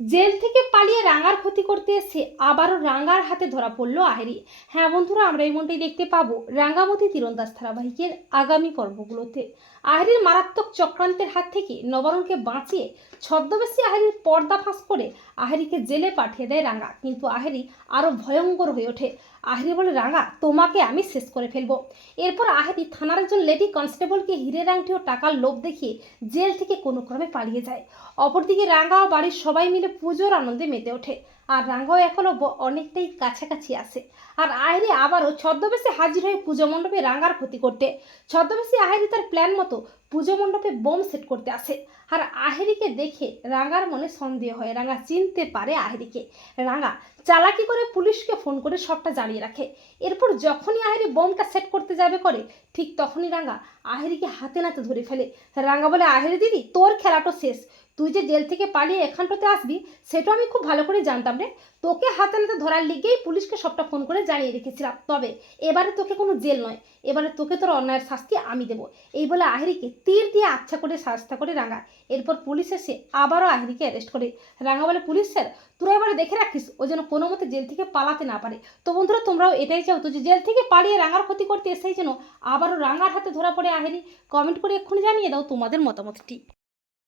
Jail থেকে পালিয়ে রাঙার ক্ষতি করতে এসে আবারও রাঙ্গার হাতে ধরা পড়ল আহেরি। হ্যাঁ বন্ধুরা, আমরা এমনটাই দেখতে পাবো রাঙ্গামতি তীরন্দাজ ধারাবাহিকের আগামী পর্বগুলোতে। আহেরির মারাত্মক চক্রান্তের হাত থেকে নবরণকে বাঁচিয়ে ছদ্মবেশী আহেরির পর্দা ফাঁস করে আহেরিকে জেলে পাঠিয়ে দেয় রাঙ্গা কিন্তু আহেরি আরও ভয়ঙ্কর হয়ে ওঠে। আহেরি বলে, রাঙা, তোমাকে আমি শেষ করে ফেলব। এরপর আহেরি থানার একজন লেডি কনস্টেবলকে হিরের আংটি ও টাকার লোভ দেখিয়ে জেল থেকে কোনো ক্রমে পালিয়ে যায়। অপরদিকে রাঙ্গা ও বাড়ির সবাই মিলে পুজোর আনন্দে মেতে ওঠে। আর রাঙ্গাও এখনও অনেকটাই কাছাকাছি আসে আর আহেরি আবারও ছদ্মবেশে হাজির হয়ে পুজো মণ্ডপে রাঙ্গার ক্ষতি করতে। ছদ্মবেশী আহেরি তার প্ল্যান মতো পুজো মণ্ডপে বোম সেট করতে আসে। আর আহেরিকে দেখে রাঙ্গার মনে সন্দেহ হয়। রাঙ্গা চিনতে পারে আহেরিকে। রাঙ্গা চালাকি করে পুলিশকে ফোন করে সবটা জানিয়ে রাখে। এরপর যখনই আহেরি বোমটা সেট করতে যাবে করে, ঠিক তখনই রাঙ্গা আহেরিকে হাতে নাতে ধরে ফেলে। রাঙ্গা বলে, আহেরি দিদি, তোর খেলাটা শেষ। তুই যে জেল থেকে পালিয়ে এখানটাতে আসবি, সেটা আমি খুব ভালো করে জানতাম রে। তোকে হাতে নাতে ধরার লিগেই পুলিশকে সবটা ফোন করে জানিয়ে রেখেছিলাম। তবে এবারে তোকে কোনো জেল নয়, এবারে তোকে তোর অন্যায়ের শাস্তি আমি দেবো। এই বলে আহেরিকে তীর দিয়ে আচ্ছা করে শাস্তা করে রাঙা এরপর পুলিশ এসে আবারও আহেরিকে অ্যারেস্ট করে। রাঙা বলে, পুলিশ স্যার তোরা এবারে দেখে রাখিস, ও যেন কোনো মতে জেল থেকে পালাতে না পারে। তো বন্ধুরা, তোমরাও এটাই চাও তো যে জেল থেকে পালিয়ে রাঙার ক্ষতি করতে এসেই যেন আবারও রাঙার হাতে ধরা পড়ে আহেরি। কমেন্ট করে এক্ষুনি জানিয়ে দাও তোমাদের মতামতটি।